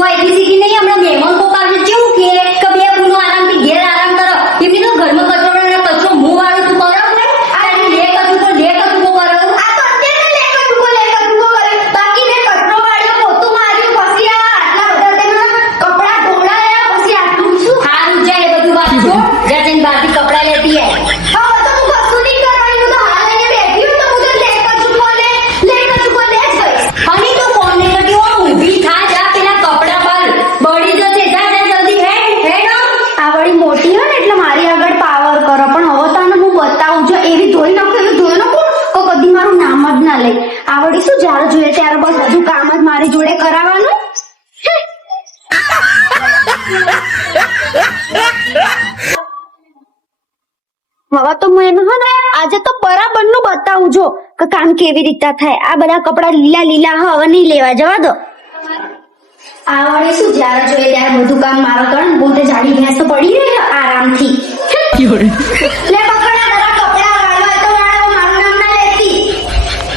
તું અહીંથી શીખી નહીં હમણાં મહેમાન કોક આવશે કેવું કે બે પૂનો આરામથી ઘેર આરામ કરો એમની તો ઘરમાં કચરો હું વાળું તું કરો ને આ લે કચુકો કરો આ તો અત્યારે લે કચુકો કરે બાકી મેં કચરો વાળ્યો પોતું માર્યું પછી આ આટલા બધા તેમાં કપડા ધોળાયા પછી આટલું શું સારું જાય એ બધું વાત છોડ જા જઈને બહારથી કપડાં લેતી આય હવે તો હું કશું નહીં કરવાની હું તો હાલ અહીંયા બેઠી હું તો હું તો લે કચુકો લે જ ગઈ અને તું ફોન નહીં કરતી હો ઊભી થા જા પેલા કપડાં બળી જશે જા જલ્દી હેડ આ વળી મોટી હોય ને એટલે મારી આગળ પાવર કરો પણ હવે તને હું બતાવું જો એવી ધોઈ નાખું તો કદી મારું નામ જ ના લે આ વળી શું જ્યારે જોઈએ ત્યારે બસ બધું કામ જ મારી જોડે કરાવવાનું હવે તો હું એને ને આજે તો બરાબર નું બતાવું જો કે કામ કેવી રીતે થાય આ બધા કપડા લીલા લીલા હવે નહીં લેવા જવા દો આ વળી શું જ્યારે જોઈએ ત્યારે બધું કામ મારો કર પોતે જાડી ભેંસ તો પડી રહે આરામથી લે પકડા જરા કપડા વાળવા તો વાળો મારું નામ ના લેતી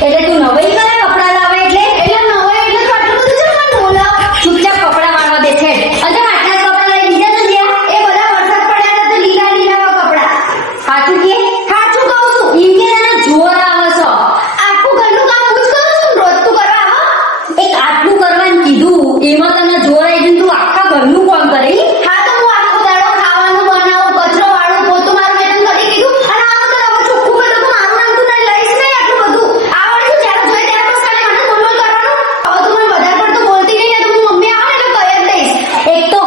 એટલે તું નવાઈ કરે કપડાં લાવે એટલે નવાઈ એટલે તો આટલું બધું છે મને બોલો ચૂપચાપ કપડાં વાળવા દે છે અજા આટલા કપડાં લઈ લીધા તો જ્યાં એ બધા વરસાદ પડ્યા હતા તો લીલા લીલા કપડા સાચું કે સાચું કહું છું એમ કે તને જોર આવે છે આખું ઘરનું કામ હું જ કરું છું રોજ તું કરવા આવો એક આટલું કરવાનું કીધું એમાં તને જોર આવી ગયું તું આખા ઘરનું કામ કરે હા તો હું આખો દાડો ખાવાનું બનાવું કચરો વાળું પોતું મારું મેં તને કરી કીધું અને આવું તો હવે ચોખ્ખું કરી દઉં મારું નામ તું નહીં લઈશ નહીં આટલું બધું આ વળી શું જ્યારે જોઈએ ત્યારે બસ ખાલી મને બોલ કરવાનું હવે તું મને વધારે પડતું બોલતી નહીં ને તો હું મમ્મી આવે ને એટલે કહી જ દઈશ એક તો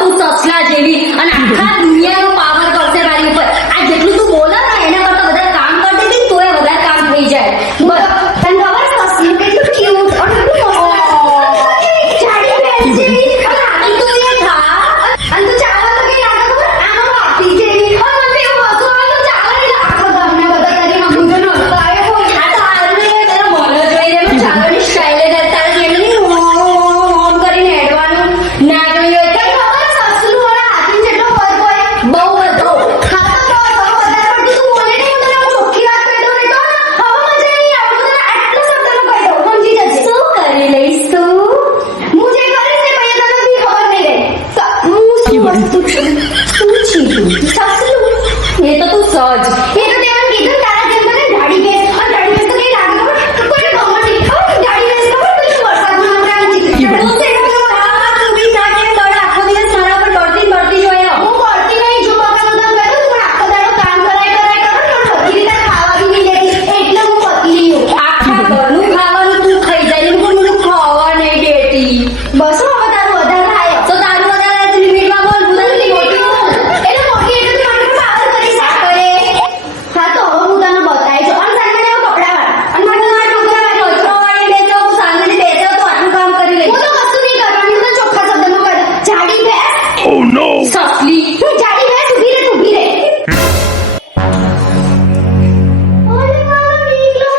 તું સસલા જેવી અને આખા દુનિયાનો પાવર કરશે તારી ઉપર આ જેટલું તું બોલે ને એના કરતા વધારે કામ કરતી હતી તોય વધારે કામ થઈ જાય બસ તને ખબર છે સસલું કેટલું ક્યુટ અને કેટલું મસ્ત જાડી બેન જેવી અને આટલી તો એ થા અને તું ચાવવા તો કઈ લાગે ખબર આમાં વાપી જેવી અને મને એવું હસવું આવે તો ચાલે એટલે આખો તમને બધા કરી નાખું જો નહોતો આવ્યો હોય આ તો હારું નહીં તારો મોનો જોઈ રે ચાલવાની સ્ટાઇલ જ તારે એમ નહીં ઓમ કરીને હેડવાનું ના જોયું હોય તને ખબર સસલું અને હાથી જેટલો ફરક હોય બહુ બધો હા તો વધારે પડતું તું બોલે નહીં હું તને ચોખ્ખી વાત કહી દઉં ને તો હવે મજા નહીં આવે હું તને આટલું શબ્દમાં કહી દઉં સમજી જજે શું કરી લઈશ તું હું જે કરીશ ને પછી તને બી ખબર નહીં રહે હું શું વસ્તુ છું શું છીતું સસલું એ તો તું સજ એ તો તેમાં કીધું તારા જેમ મને ગાડી બેસ અને ગાડી બેસ તો કઈ લાગે ખબર કોઈને ગમત નહીં ખબર ગાડી બેસ ખબર પેલું વરસાદમાં આપણે આમ ચીકણી તું છે ને તું બી સાકે દોડ આખો દિવસ મારા પર દોડતી જોયા હું પડતી નહીં જો બકા હું તને કહ્યું પણ આખો દાડો કામ કરાય કરો પણ બધી રીતે ખાવા બી નહીં દેતી એટલે હું પતલી હું આખા ઘરનું ખાવાનું તું ખાઈ જાય એનું પણ મને ખાવા નહીં દેતી બસ હવે તારું વધારે થાય તો તારું વધારે લિમિટમાં બોલ હું તને મોટી બોલ એટલે મોટી એટલે તું મને પાવર કરી શા કરે હા તો હવે હું તને બતાવી છું અને સાંજે એવા કપડા વાળ અને મને આ ટોકરા કચરો વાળી બેસો હું સાંજે બેસો તો આટલું કામ કરી લઈશ હું તો કશું નહીં કરવાનું હું તો ચોખ્ખા શબ્દમાં કહી દઉં જાડી ભેંસ સસલી હું જાડી ભેંસ ઊભી રહે તું ઊભી રહે ઓલે મારો નીકળો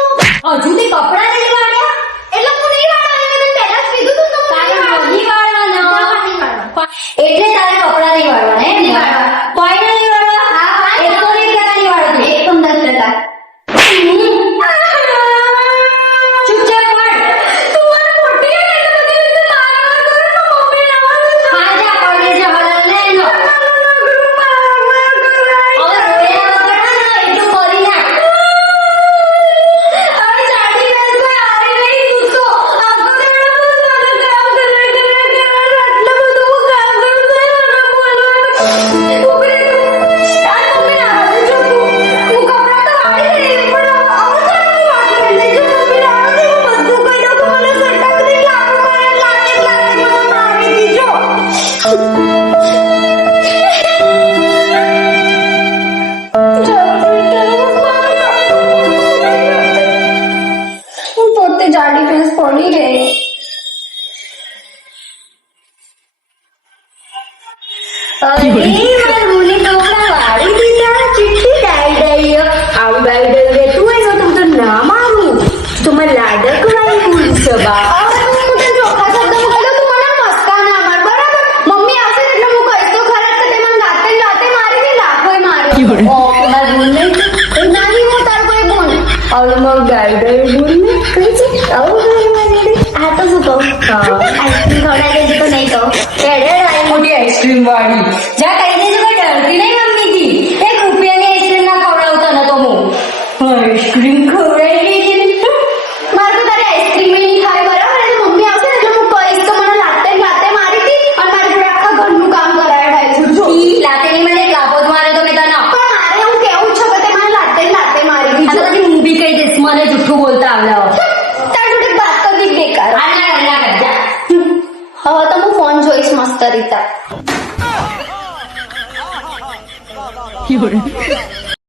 હજુ તે કપડાં નહીં વાળ્યા એટલે હું નહીં વાળવાની મેં પહેલા જ કીધું તું તો તારે નહીં વાળવાના નહીં વાળવા એટલે તારે કપડાં નહીં વાળવાના એમ નહીં વાળવા. કોઈ નહીં વાળવા હા, હા. એ તો નહીં તારે નહીં વાળતું એકદમ 10 ચૂપચાપ પડ તું મને મોટી હે એટલે બધી રીતે મારવા કરો તો મમ્મી લાવવાનું હા જા પડે છે હલાલ લે લો હવે રોયા વગર હે ને એટલું કરી નાખ હવે જાડી બેસ કોઈ આવી નહીં તું તો આખો દાડો બસ મને કામ કરે આટલું બધું હું કામ કરું તો મને બોલવાનું ઉભી રહે આ મમ્મી ના જો હું કપડા તો વાળી રહી પણ હવે તો હું વાળી રહી જો મમ્મી ના હું બધું કહી દઉં તો મને સટ્ટા બધી લાગુ પડે લાગે મને મારી દીજો હું પોતે જાડી ભેંસ પડી ગઈ અરે મારી મુની કપડાં વાળી દીધા ચીઠી ડાઈ ડાઈ આવું ડાઈ ડાઈ રહેતું હોય ને તો હું તો ના મારું તો મને લાડક વાળી ભૂલ છે બા હવે હું તને ચોખ્ખા શબ્દમાં કહી દઉં તું મને મસ્કા ના માર બરાબર મમ્મી આવશે ને એટલે હું કહીશ તો ખરા કે તે મને રાતે મારી દે લાખોય માર્યો ઓ મારી ભૂલ નહીં નાની હું તાર કોઈ બોલ હવે મગ ડાઈ ડાઈ ભૂલ નહીં કઈ છે આવું હા તો શું કહું હા આઈસ્ક્રીમ ખવડાવી દેજે તો નહીં કહું આઈસ્ક્રીમ વાળી જા કહી દેજો કે ડરતી નહીં મમ્મીથી 1 રૂપિયાની આઈસ્ક્રીમ ના ખવડાવતો ને તો હું આઈસ્ક્રીમ ખવડાવી દેજે મારે તો તારી આઈસ્ક્રીમ નહીં ખાવી બરાબર એટલે મમ્મી આવશે ને એટલે હું કહીશ તો મને લાતે મારી હતી અને મારી જોડે આખા ઘરનું કામ કરાવડાય છે જો ઈ લાતેની મને એક લાભો જ માર્યો તો મેં તને પણ મારે હું કેવું છે કે તે મને લાતે મારી આ તો હતી પછી હું બી કહી દઈશ મને જુઠ્ઠું બોલતા આવડે તારી જોડે વાત કરવી જ બેકાર આ ના કર જા હવે તો હું ફોન જોઈશ મસ્ત રીતે